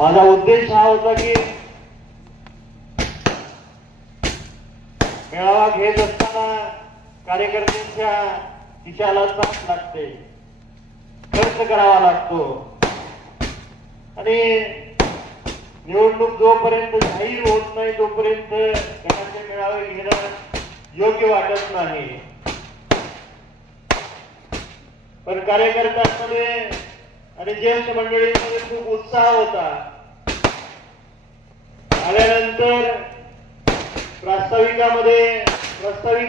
माझा उद्देश हा होता की मेळावा घेत असताना कार्यकर्त्यांच्या खिशाला चाप लागते, खर्च करावा लागतो आणि निवडणूक जोपर्यंत जाहीर होत नाही तोपर्यंत गटाचे मेळावे घेणं योग्य वाटत नाही. पण कार्यकर्त्यांमध्ये आणि ज्येष्ठ मंडळींमध्ये खूप उत्साह होता. आल्यानंतर प्रास्ताविक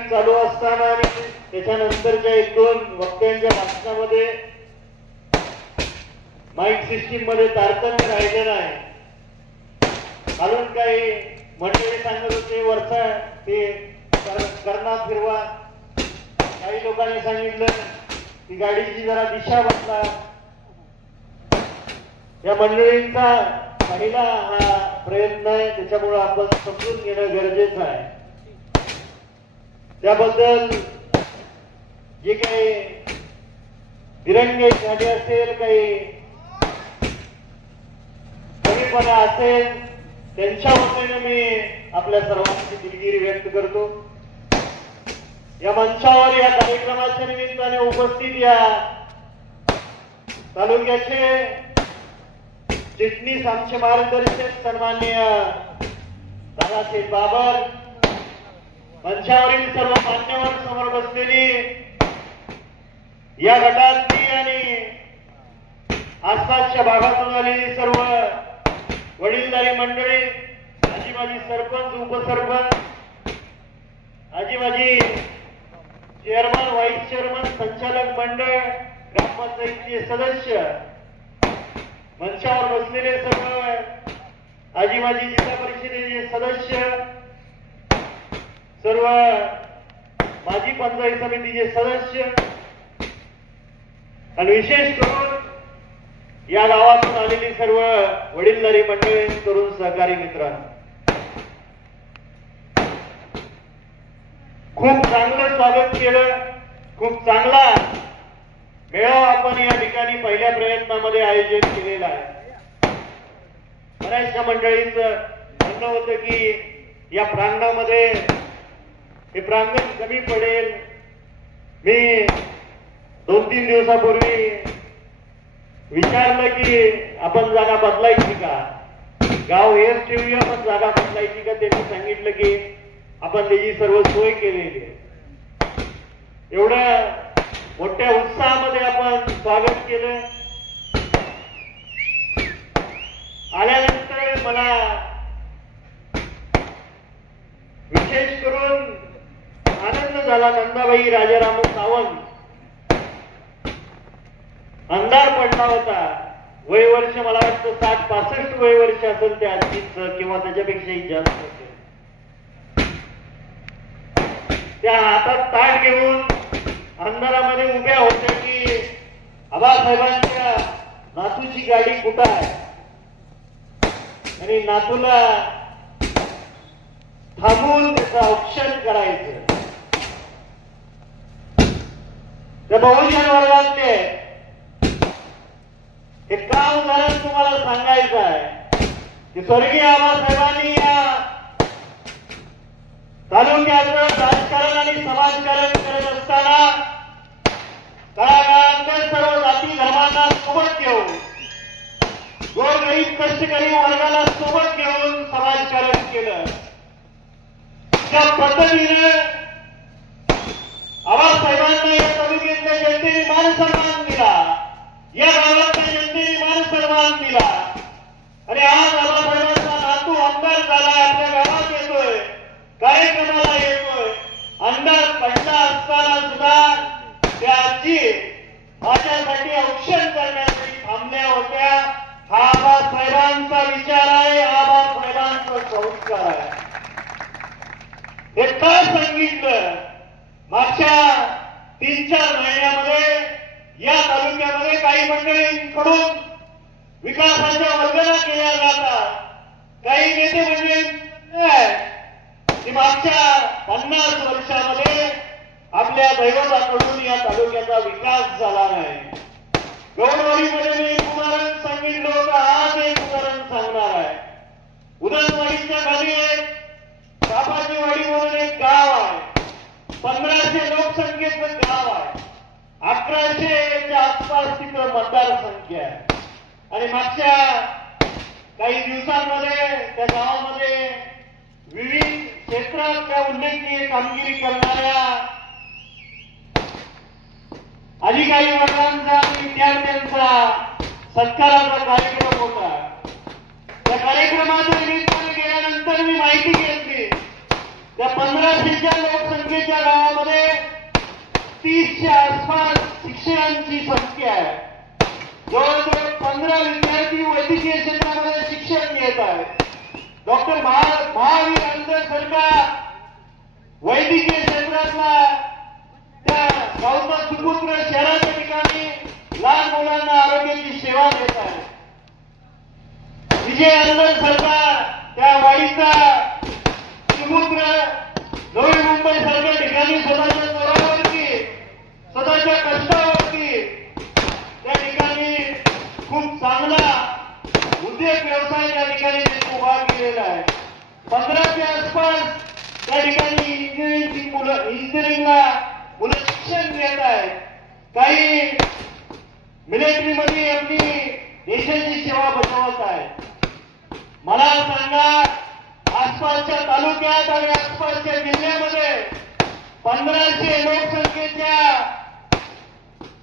चालू असताना आणि त्याच्यानंतरच्या 1-2 वक्त्यांच्या भाषणामध्ये माईक सिस्टीम मध्ये तारतम्य राहिले नाही. खालून काही मंडळी सांगत होते वरचा ते कर्णा फिरवा, काही लोकांनी सांगितलं की गाडीची जरा दिशा बदला. या मंडळींचा पहिला हा प्रयत्न आहे, त्याच्यामुळे आपण समजून घेणं गरजेचं आहे. त्याबद्दल जे काही दिरंगाई झाली असेल, काही कमीपणा असेल, त्यांच्या वतीने मी आपल्या सर्वांची दिलगिरी व्यक्त करतो. या मंचावर या कार्यक्रमाच्या निमित्ताने उपस्थित या तालुक्याचे चिटणीस आमचे मार्गदर्शक सन्माननीय दादासाहेब बाबर, मंचावरील सर्व मान्यवर समोर बसलेली या गटातली आणि आसपासच्या भागातून आलेली सर्व वडीलधारी मंडळी, आजी माजी सरपंच, उपसरपंच, आजी माजी चेअरमन, व्हाईस चेअरमन, संचालक मंडळ, ग्रामपंचायतीचे सदस्य, मंचावर बसलेले सर्व आजी माजी जिल्हा परिषदेचे सदस्य, सर्व माजी पंचायत समितीचे सदस्य आणि विशेष करून या गावातून आलेली सर्व वडीलधारी मंडळी, तरुण सहकारी मित्रांनो, खूप चांगलं स्वागत केलं. खूप चांगला मेळावा आपण या ठिकाणी पहिल्या प्रयत्नामध्ये आयोजित केलेला आहे. बऱ्याचशा मंडळींचं म्हणणं होतं की या प्रांगणामध्ये हे प्रांगण कमी पडेल. मी 2-3 दिवसापूर्वी विचारलं की आपण जागा बदलायची का, गाव हेच ठेवूया पण जागा बदलायची का. त्यांनी सांगितलं की आपण त्याची सर्व सोय केलेली आहे. एवढं मोठ्या उत्साहामध्ये आपण स्वागत केलं. आल्यानंतर मला विशेष करून आनंद झाला. नंदाबाई राजाराम सावंत अंधार पडला होता. वय वर्ष मला वाटतं 60-65 वय वर्ष असेल त्या आजीचं, किंवा त्याच्यापेक्षाही जास्त असेल. त्या हातात ताट घेऊन अंधारामध्ये उभ्या होत्या की आबासाहेबांच्या नातूची गाडी कुठं आहे आणि नातूला थांबवून त्याचं औक्षण करायचं. त्या बहुजन वर्गातले हे का उदाहरण तुम्हाला सांगायचं आहे की स्वर्गीय आबासाहेबांनी या तालुक्याचं राजकारण आणि समाजकारण करत असताना तळागाळातल्या सर्व जाती धर्मांना सोबत घेऊन, गोरगरीब कष्टकरी वर्गाला सोबत घेऊन समाजकारण केलं. त्या पद्धतीने आबासाहेबांना या तालुक्यातल्या जनतेने मान सन्मान दिला, या गावातल्या जनतेने मान सन्मान दिला आणि आज आबासाहेबांचा नातू आमदार झाला, आपल्या गावात येतोय, कार्यक्रमाला येतोय. अंधार पडला असताना सुद्धा त्या आजी माझ्यासाठी औक्षण करण्यासाठी थांबल्या होत्या. हा आबासाहेबांचा विचार आहे, आबासाहेबांचा संस्कार आहे. हे का सांगितलं? मागच्या 3-4 महिन्यामध्ये या तालुक्यामध्ये काही मंडळींकडून विकासाच्या वंदना केल्या जातात. काही नेते मंडळी मागच्या 50 वर्षामध्ये आपल्या दैवताकडून या तालुक्याचा विकास झाला नाही. गौरवाडीमध्ये मी एक उदाहरण सांगितलं होतं, आज एक उदाहरण सांगितलं. काही दिवसांमध्ये त्या गावामध्ये विविध क्षेत्रात त्या उल्लेखनीय कामगिरी करणाऱ्या अधिकारी वर्गांचा आणि विद्यार्थ्यांचा सत्काराचा कार्यक्रम होता. त्या कार्यक्रमाच्या निमित्ताने गेल्यानंतर मी माहिती घेतली त्या 1500च्या लोकसंख्येच्या गावामध्ये 30च्या आसपास शिक्षकांची संख्या आहे. जवळजवळ 15 विद्यार्थी वैद्यकीय क्षेत्रामध्ये शिक्षण घेत आहेत. डॉक्टर महावीर आंबेडकरचा वैद्यकीय क्षेत्रातला त्या गावचा सुपुत्र शहराच्या ठिकाणी लहान मुलांना आरोग्याची सेवा देत आहे. विजय आंबेडकरचा त्या वाडीचा सुपुत्र नवी मुंबई सारख्या ठिकाणी स्वतःच्या जोरावरती स्वतःच्या कष्टावरती त्या ठिकाणी खूप चांगला उद्योग व्यवसाय त्या ठिकाणी उभा केलेला आहे. 15च्या आसपास त्या ठिकाणी इंजिनिअरिंगला मुलं शिक्षण घेत आहेत. काही मिलिटरीमध्ये आपली देशाची सेवा बजावत आहेत. मला सांगा, आसपासच्या तालुक्यात आणि आसपासच्या जिल्ह्यामध्ये 1500 लोकसंख्येच्या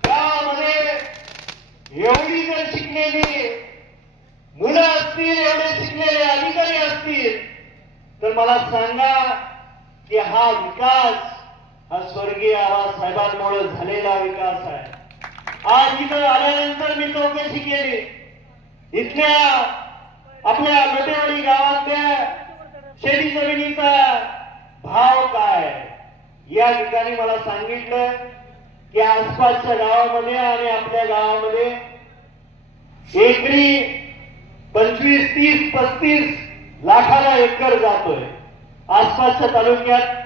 गावामध्ये एवढी जर शिकलेली मुलं असतील, एवढे शिकलेले अधिकारी असतील, तर मला सांगा की हा विकास हा स्वर्गीय आबासाहेबांमुळे झालेला विकास आहे. आज इथं आल्यानंतर मी चौकशी केली. इथल्या आपल्या लोटेवाडी गावातल्या शेती जमिनीचा भाव काय. या ठिकाणी मला सांगितलं की आसपासच्या गावामध्ये आणि आपल्या गावामध्ये एकरी 25, 30, 35 लाखाला एकर जातोय. आसपासच्या तालुक्यात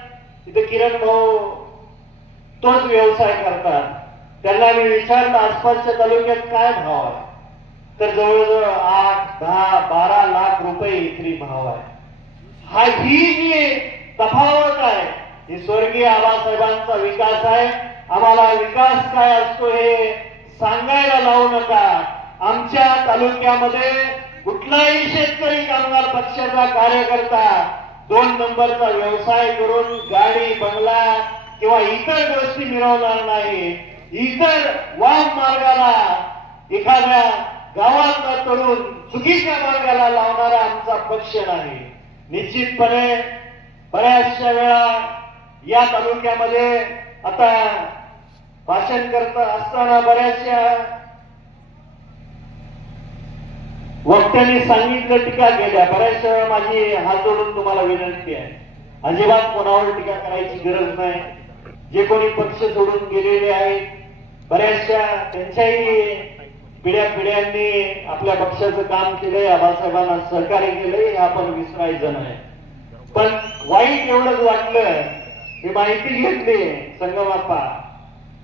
तिथे किरण भाऊ तोच व्यवसाय करतात. त्यांना मी विचारलं आसपासच्या तालुक्यात काय भाव आहे, तर जवळजवळ 8, 10, 12 लाख रुपये एकरी भाव आहे. ही जी तफावत आहे ही स्वर्गीय आबासाहेबांचा विकास आहे. आम्हाला विकास काय असतो हे सांगायला लावू नका. आमच्या तालुक्यामध्ये कुठलाही शेतकरी कामगार पक्षाचा कार्यकर्ता 2 नंबरचा व्यवसाय करून गाडी बंगला किंवा इतर गोष्टी मिळवणार नाही. इतर वाम मार्गाला एखाद्या गावातला तरुण चुकीच्या मार्गाला लावणारा आमचा पक्ष नाही. निश्चितपणे बऱ्याचशा वेळा या तालुक्यामध्ये आता भाषण करत असताना बऱ्याचशा वक्त्यांनी सांगितलं, टीका केल्या. बऱ्याचशा वेळा माझी हात जोडून तुम्हाला विनंती आहे, अजिबात कोणावर टीका करायची गरज नाही. जे कोणी पक्ष सोडून गेलेले आहेत, बऱ्याचशा त्यांच्याही पिढ्यांनी आपल्या पक्षाचं काम केलंय, आबासाहेबांना सहकार्य केलंय, हे आपण विसरायचं नाही. पण वाईट एवढंच वाटलं, ही माहिती घेतली संगमाप्पा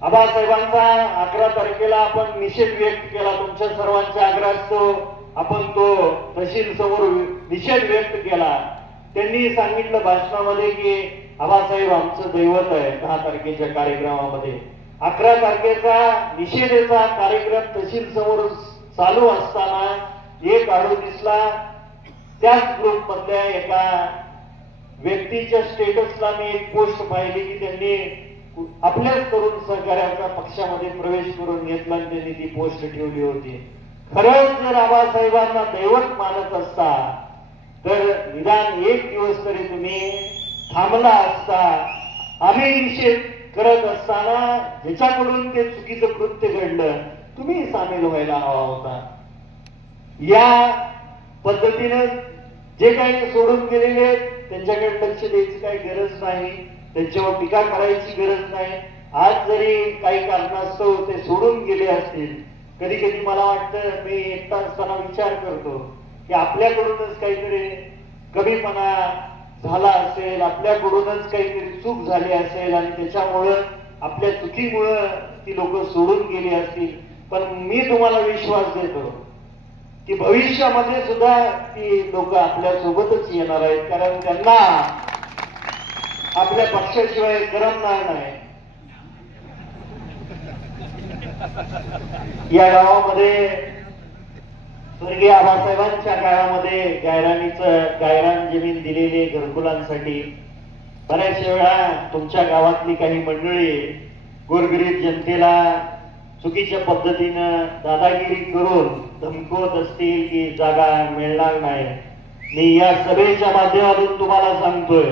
आबासाहेबांचा 11 तारखेला आपण निषेध व्यक्त केला. तुमच्या सर्वांच्या आग्रहास्तव आपण तो तहसील समोर निषेध व्यक्त केला. त्यांनी सांगितलं भाषणामध्ये की आबासाहेब आमचं दैवत आहे. 10 तारखेच्या कार्यक्रमामध्ये 11 तारखेचा निषेधाचा कार्यक्रम तहसील समोर चालू असताना एक 38ला त्याच ग्रुप मधल्या एका व्यक्तीच्या स्टेटसला मी एक पोस्ट पाहिली की त्यांनी आपल्याच तरुण सहकार्याचा पक्षामध्ये प्रवेश करून घेतला आणि त्यांनी ती पोस्ट ठेवली होती. खरंच जर आबासाहेबांना दैवत मानत असता तर निदान एक दिवस तरी तुम्ही थांबला असता. आम्ही निषेध करत असताना ज्याच्याकडून ते चुकीचं कृत्य घडलं तुम्ही सामील व्हायला हवा होता. या पद्धतीनं जे काही सोडून गेलेले त्यांच्याकडे लक्ष द्यायची काही गरज नाही, त्यांच्यावर टीका करायची गरज नाही. आज जरी काही कारणास्तव ते सोडून गेले असतील, कधी कधी मला वाटतं, मी एकटा असताना विचार करतो की आपल्याकडूनच काहीतरी कमीपणा झाला असेल, आपल्याकडूनच काहीतरी चूक झाली असेल आणि त्याच्यामुळं आपल्या चुकीमुळं ती लोक सोडून गेली असतील. पण मी तुम्हाला विश्वास देतो की भविष्यामध्ये सुद्धा ती लोक आपल्या सोबतच येणार आहेत, कारण त्यांना आपल्या पक्षाशिवाय करमणार नाही. या गावामध्ये स्वर्गीय आबासाहेबांच्या काळामध्ये गायरान जमीन दिलेली घरकुलांसाठी बऱ्याचशा वेळा तुमच्या गावातली काही मंडळी गोरगरीब जनतेला चुकीच्या पद्धतीनं दादागिरी करून धमकवत असतील की जागा मिळणार नाही. मी या सभेच्या माध्यमातून तुम्हाला सांगतोय,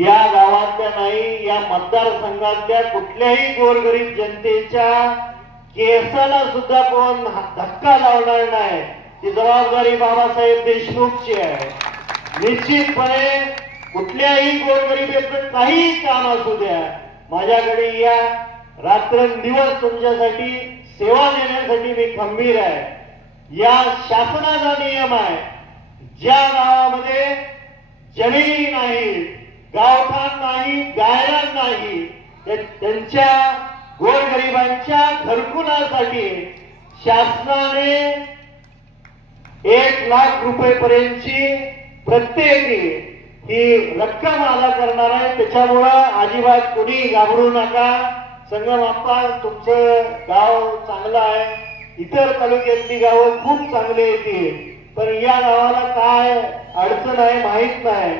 या गावातल्या नाही, या मतदारसंघातल्या कुठल्याही गोरगरीब जनतेच्या केसाला सुद्धा कोण धक्का लावणार नाही. ती जबाबदारी बाबासाहेब देशमुखची आहे. निश्चितपणे कुठल्याही गोरगरिबीचं काही काम असू द्या, माझ्याकडे या रात्रंदिवस तुमच्यासाठी सेवा देण्यासाठी मी खंबीर आहे. या शासनाचा नियम आहे, ज्या गावामध्ये जमिनी नाही, गावठाण नाही, गायरान नाही, त्यांच्या गोरगरिबांच्या घरकुलासाठी शासनाने 1 लाख रुपयेपर्यंतची प्रत्येकी ही रक्कम अदा करणार आहे. त्याच्यामुळं अजिबात कोणी घाबरू नका. संगम आप्पा, तुमचं गाव चांगलं आहे, इतर तालुक्यातली गावं खूप चांगली येतील, पण या गावाला काय अडचण आहे माहित नाही.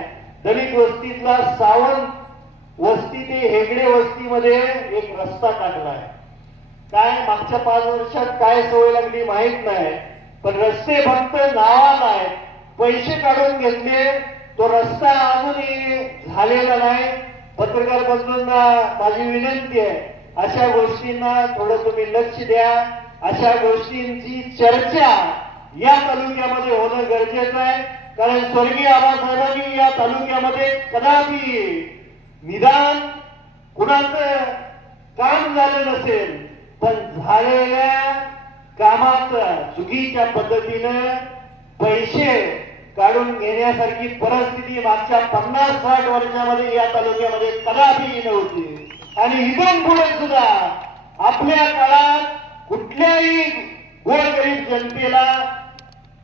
दलित वस्तीतला सावंत वस्ती ते हेगडे वस्तीमध्ये एक रस्ता टाकलाय. काय मागच्या 5 वर्षात काय सवय लागली माहित नाही, पण रस्ते फक्त नावाला आहेत, पैसे काढून घेतले. तो रस्ता अजूनही झालेला नाही. पत्रकार बंधूंना माझी विनंती आहे, अशा गोष्टींना थोडं तुम्ही लक्ष द्या. अशा गोष्टींची चर्चा या तालुक्यामध्ये होणं गरजेचं आहे. कारण स्वर्गीय आबासाहेबांनी या तालुक्यामध्ये कदापि निदान कुणाचं काम झालं नसेल, पण झालेल्या कामाचं चुकीच्या पद्धतीनं पैसे काढून घेण्यासारखी परिस्थिती मागच्या 50-60 वर्षामध्ये या तालुक्यामध्ये कदापि नव्हती. आणि इथून पुढे सुद्धा आपल्या काळात कुठल्याही गोरगरीब जनतेला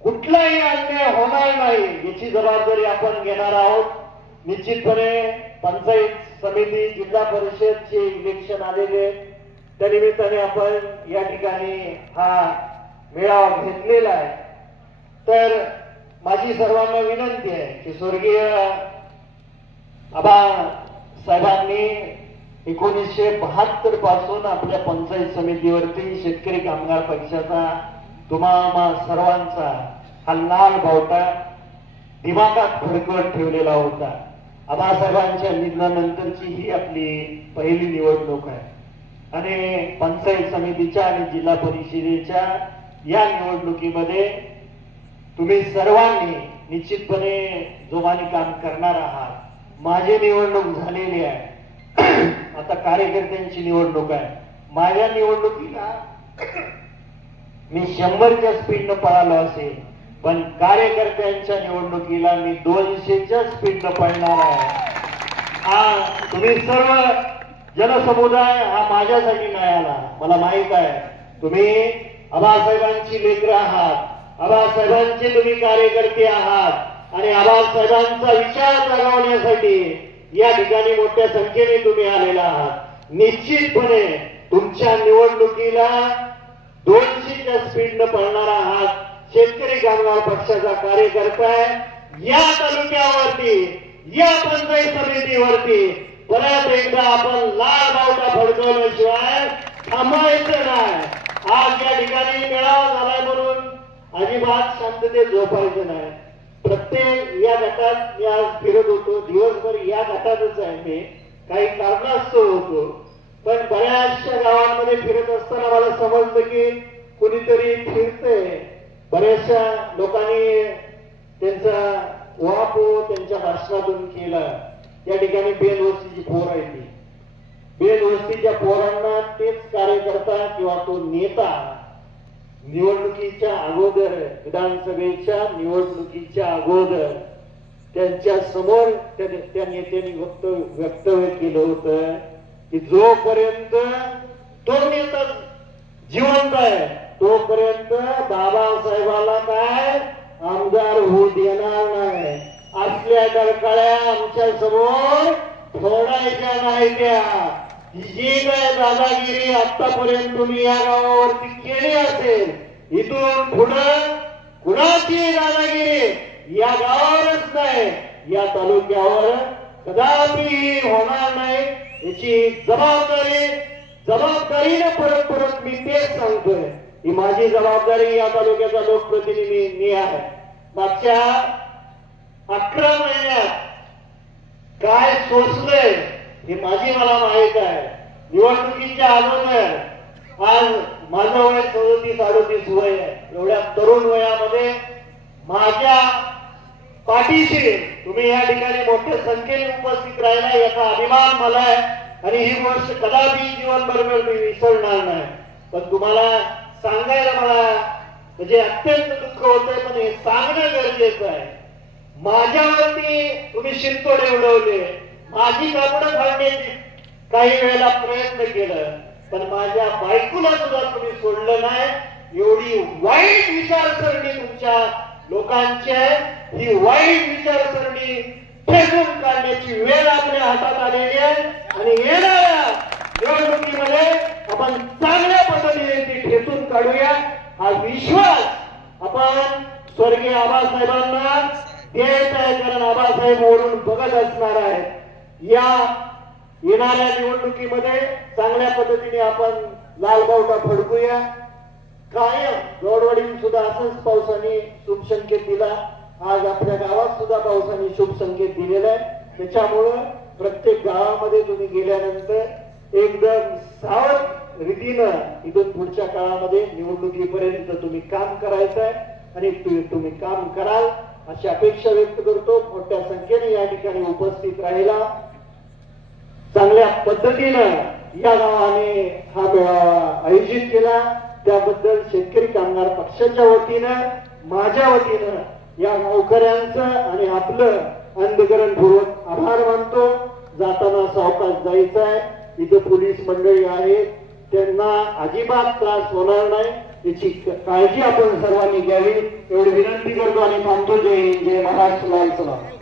कुठलाही अन्याय होणार नाही, याची जबाबदारी आपण घेणार आहोत. निश्चितपणे पंचायत समिती, जिल्हा परिषदचे इलेक्शन आलेले, त्या निमित्ताने आपण या ठिकाणी हा मेळावा घेतलेला आहे. तर माझी सर्वांना विनंती आहे की स्वर्गीय आबा साहेबांनी 1972 पासून आपल्या पंचायत समितीवरती शेतकरी कामगार पक्षाचा तुम्हा सर्वांचा हा लाल बावटा दिमागात फडकवत ठेवलेला होता. आबासाहेबांच्या निधनानंतरची ही आपली पहिली निवडणूक आहे आणि पंचायत समितीच्या आणि जिल्हा परिषदेच्या या निवडणुकीमध्ये तुम्ही सर्वांनी निश्चितपणे जोमाने काम करणार आहात. माझी निवडणूक झालेली आहे, आता कार्यकर्त्यांची निवडणूक आहे. माझ्या निवडणुकीला मी 100च्या स्पीडनं पळालो असेल, पण कार्यकर्त्यांच्या निवडणुकीला मी 200च्या स्पीडनं पळणार आहे. हा तुम्ही सर्व जनसमुदाय हा माझ्यासाठी नाही आला, मला माहित आहे. तुम्ही आबासाहेबांची लेकरं आहात, आबासाहेबांचे तुम्ही कार्यकर्ते आहात आणि आबासाहेबांचा विचार जगवण्यासाठी या ठिकाणी मोठ्या संख्येने तुम्ही आलेला आहात. निश्चितपणे तुमच्या निवडणुकीला 200च्या स्पीडनं पळणारा आहात. शेतकरी कामगार पक्षाचा कार्यकर्ता आहे. या तालुक्यावरती, या पंचायत समितीवरती परत एकदा आपण लाल बावटा फडकवल्याशिवाय थांबायचं नाही. आज या ठिकाणी मेळावा झालाय म्हणून अजिबात शांततेत झोपायचं नाही. प्रत्येक या गटात मी आज फिरत होतो, दिवसभर या गटातच आहे. मी काही कारणास्तव होतो, पण बऱ्याचशा गावांमध्ये फिरत असताना मला समजलं की कुणीतरी फिरतंय. बऱ्याचशा लोकांनी त्यांचा उहापोह त्यांच्या भाषणातून केला. या ठिकाणी बेलवस्तीची पोर आहे, ती बेलवस्तीच्या पोरांना तेच कार्यकर्ता किंवा तो नेता निवडणुकीच्या अगोदर, विधानसभेच्या निवडणुकीच्या अगोदर त्यांच्या समोर त्या नेत्यांनी वक्तव्य केलं होतं की जोपर्यंत तो नेता जिवंत आहे तोपर्यंत बाबासाहेबाला काय आमदार होऊ देणार नाही. असल्या डरकाळ्या आमच्या समोर फोडायच्या नाही. त्या जी काय दादागिरी आतापर्यंत तुम्ही या गावावरती केली असेल, इथून पुढे या गावावरच नाही या तालुक्यावर कदापि होणार नाही याची जबाबदारीने परत परत मी तेच सांगतोय. ही माझी जबाबदारी या तालुक्याचा लोकप्रतिनिधी मी आहे. मागच्या 11 महिन्यात काय सोसलंय हे मला माहित आहे. निवडणुकीच्या अगोदर आज माझं वय 37-38 वय आहे. एवढ्या तरुण वयामध्ये माझ्या पाठीशी तुम्ही या ठिकाणी मोठ्या संख्येने उपस्थित राहिला याचा अभिमान मला आहे आणि ही गोष्ट कदापि जीवनभर मी विसरणार नाही. पण तुम्हाला सांगायला मला म्हणजे अत्यंत दुःख होतंय, पण हे सांगणं गरजेचं आहे. माझ्यावरती तुम्ही शिरतोडे उडवले, माझी कापडं फाडण्याची काही वेळेला प्रयत्न केलं, पण माझ्या बायकोला सुद्धा तुम्ही सोडलं नाही. एवढी वाईट विचारसरणी तुमच्या लोकांची आहे. ही वाईट विचारसरणी फेकून काढण्याची वेळ आपल्या हातात आलेली आहे आणि येणाऱ्या निवडणुकीमध्ये आपण चांगल्या पद्धतीने ती ठेचून काढूया. हा विश्वास आपण स्वर्गीय आबासाहेबांना द्यायचा आहे, कारण आबासाहेब वरून बघत असणार आहेत. या येणाऱ्या निवडणुकीमध्ये चांगल्या पद्धतीने आपण लालबावटा फडकूया. कायम जोडवडीत सुद्धा असंच पावसाने शुभ संकेत दिला. आज आपल्या गावात सुद्धा पावसाने शुभ संकेत दिलेला आहे. त्याच्यामुळं प्रत्येक गावामध्ये तुम्ही गेल्यानंतर एकदम सावध रीतीनं इथून पुढच्या काळामध्ये निवडणुकीपर्यंत तुम्ही काम करायचं आहे आणि तुम्ही काम कराल अशी अपेक्षा व्यक्त करतो. मोठ्या संख्येने या ठिकाणी उपस्थित राहिला. चांगल्या पद्धतीनं या गावाने हा मेळावा आयोजित केला त्याबद्दल शेतकरी कामगार पक्षाच्या वतीनं माझ्या वतीनं या गावकऱ्यांचं आणि आपलं अंधकरणपूर्वक आभार मानतो. जाताना सावकाश जायचं आहे. इथं पोलीस मंडळी आहेत, त्यांना अजिबात त्रास होणार नाही याची काळजी आपण सर्वांनी घ्यावी एवढी विनंती करतो आणि मानतो. जय हिंद, जय महाराष्ट्र, लाल सलाम.